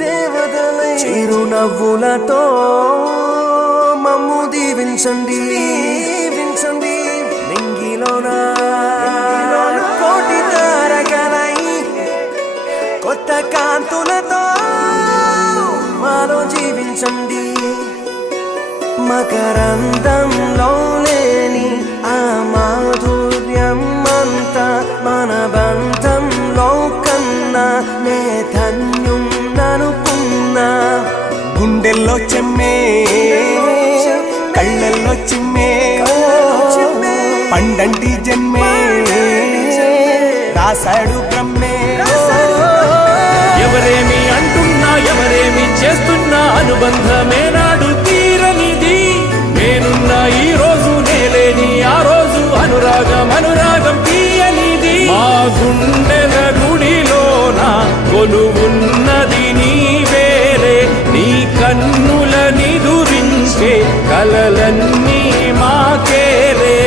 దేవతలై చిరునవ్వులతో మమ్ము దీవించండి నింగిలోన కోటి తారకలై కొత్త కాంతులతో మాలో జీవించండి మకరందంలో లేని ఆ మాధుర్యం అంతా మన బంధంలో కన్నా నే ధన్యున్ననుకున్నా గుండెల్లో చెమ్మే కళ్ళల్లో చిమ్మే పండంటి జన్మే రాసాడు బ్రహ్మే ఎవరేమి అంటున్నా ఎవరేమి చేస్తున్నా అనుబంధమే నాడు తీరనిది నేనున్న ఈ రోజు నేలేని ఆ రోజు అనురాగం తీయనిది మా గుండెల గుడిలోన కొలువున్నది నీవేలే నీ కన్నుల నిదురించే కలలన్నీ మాకేలే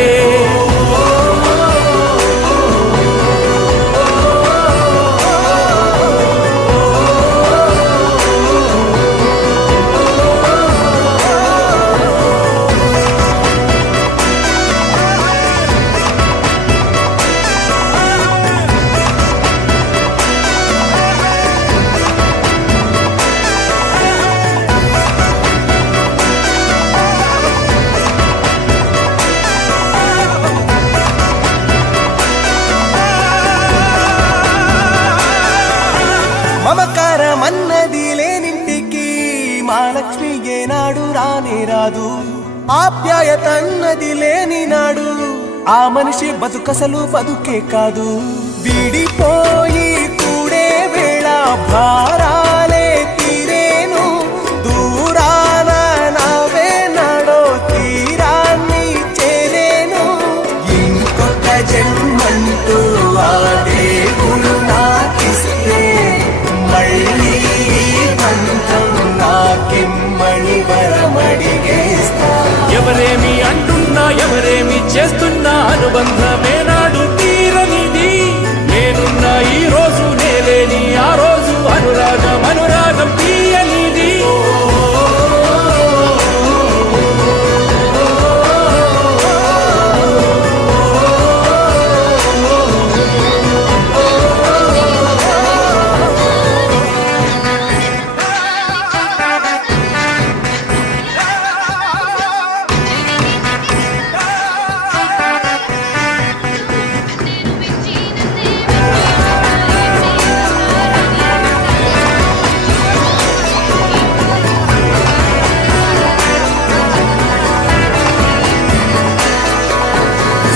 మమకారమన్నది లేనింటికి మహాలక్ష్మి ఏనాడు రానే రాదు ఆప్యాయత అన్నది లేని నాడు ఆ మనిషి బతుకసలు బతుకే కాదు విడిపోయి కూడే వేళ భారాలే తీరేను దూరాన నవే నాడో తీరాన్ని చేరేను ఇంకొక జన్మంటూ ఆ దేవుడు నాకిస్తే మళ్ళీ బంధం నాకిమ్మని వరమడిగేస్తా ఎవరేమి అంటున్నా ఎవరేమి చేస్తున్నా అనుబంధమే నాడు తీరనిది నేనున్న ఈ రోజు నేలేని ఆ రోజు అనురాగం తీయనిది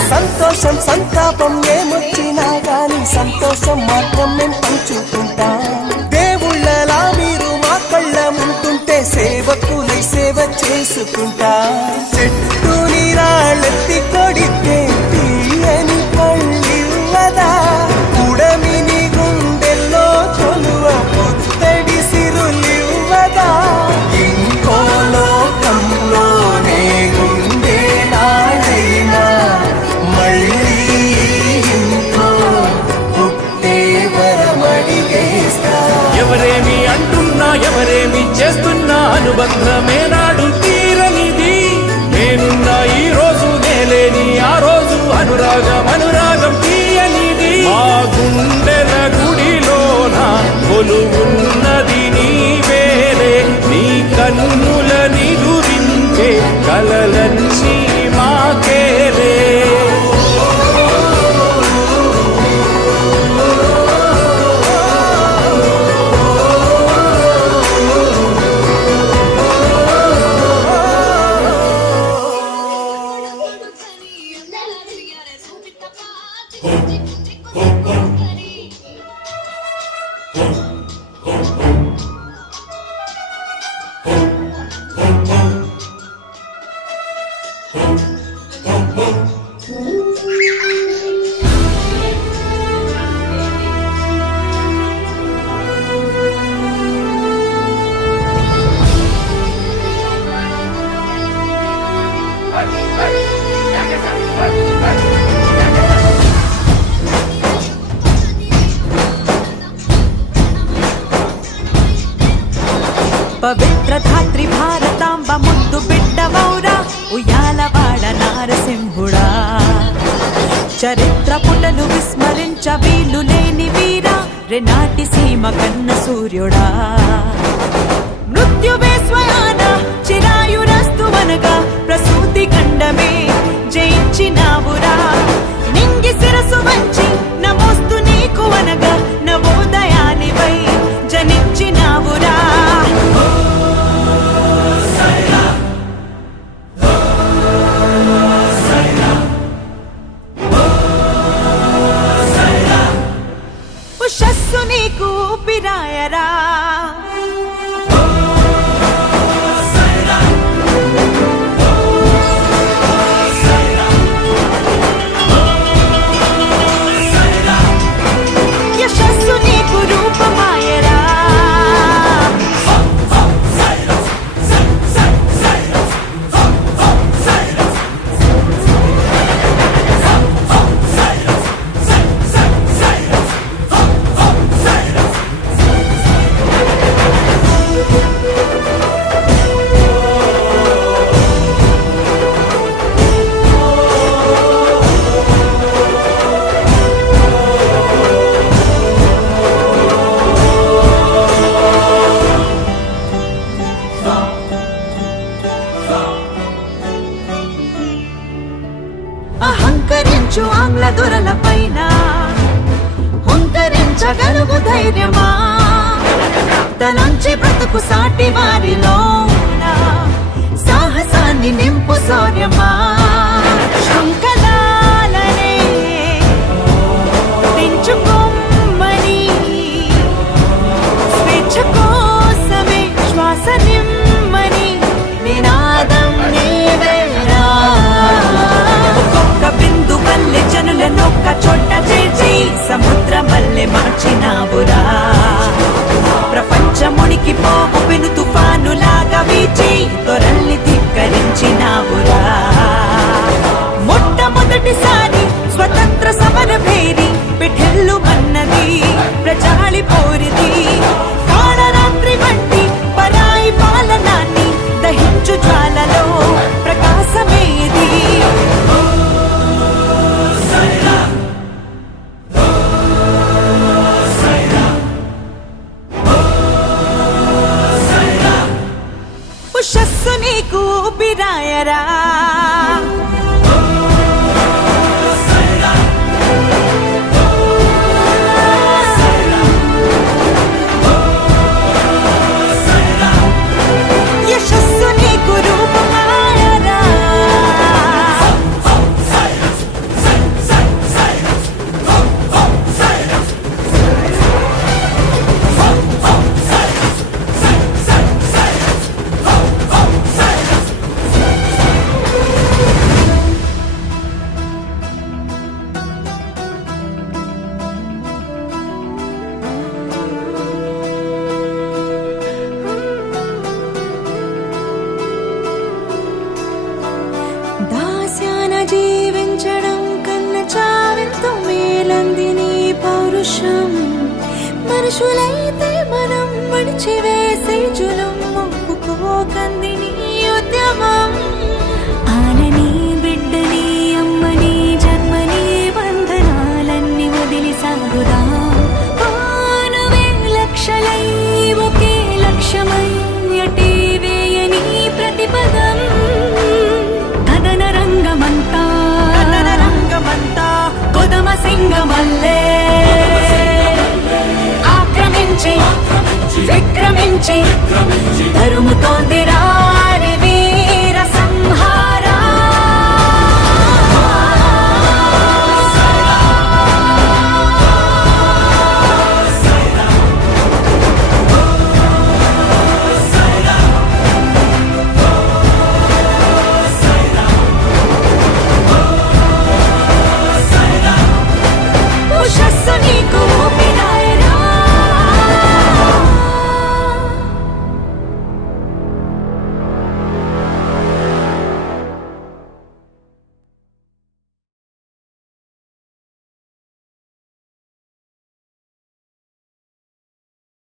సంతోషం సంతాపం ఏమొచ్చినా గాని సంతోషం మాత్రం మేము పంచుకుంటా దేవుళ్ళలా మీరు మా కళ్ళ ముంటుంటే సేవకులై సేవ చేసుకుంటా చెట్టు నీరాళ్ళెత్తి కొడితే తీయని పళ్ళివ్వదా ఉడమిని గుండెల్లో కొలువ పుత్తడి సిరులివ్వదా ఇంకో లోకంలోనే గుండె నాడైనా మళ్ళీ ఇంకో పుట్టే వరమడిగేస్తా ఎవరేమి అంటున్నా ఎవరేమి చేస్తున్నా అనుబంధమే నాడు తీరనిది నేనున్న ఈ రోజు నేలే పవిత్ర ధాత్రి భారతాంబ ముద్దు బిడ్డవౌరా ఉయ్యాలవాడ నారసింహుడా చరిత్ర పుటలు విస్మరించ వీలు లేని వీరా రెనాటి సీమ కన్న సూర్యుడా మృత్యువే స్వయాన చిరాయురస్తువనగా ప్రసూతి ఖండమే జయించినావురా నింగి శిరసు వంచి నమోస్తు నీకు అనగా నవోదయానివై జనించినావురా ఉషస్సు నీకు పిరాయరా యశస్సు నీకు రూపమాయరా అహంకరించు ఆంగ్ల దొరల పైన హుంకరించగలుగు ధైర్యమా తలంచి బ్రతుకు సాటి వారిలోన సాహసాన్ని నింపు శౌర్యమా శృంఖలాలనే తెంచుకొమ్మని స్వేచ్ఛ కోసమే శ్వాస నిమ్మని నినాదం నీవేరా ఒక్కొక్క బిందు వల్లే జనులనొక్క చోట చేర్చి సముద్రం వల్లే మార్చినావురా ప్రపంచమునికి పోవు పెను తుఫానులాగా వీచి తొరల్ని ధిక్కరించినావురా మొట్టమొదటిసారి స్వతంత్ర సమర భేరి పిఠెల్లు మన్నది ప్రజాళి పోరిది కాళరాత్రి వంటి పరాయి పాలనాన్ని దహించు జ్వాలలో ప్రకాశమేది ఉషస్సు నీకు పిరాయరా యశస్సు నీకు రూపమాయరా దాస్యాన జీవించడం కన్న చావెంతో మేలంది నీ పౌరుషం మనుషులైతే మనం మడిచివేసే జులం ఒప్పుకోకంది నీ ఉద్యమం ఆనని బిడ్డని అమ్మని జన్మని బంధనాలన్నీ వదిలి సాగుదాం ఆనువే లక్షలై ఒకే లక్ష్యమై అటే వేయని ప్రతిపదం కథన రంగమంతా కొదమ సింగమల్లే ఆక్రమించి విక్రమించి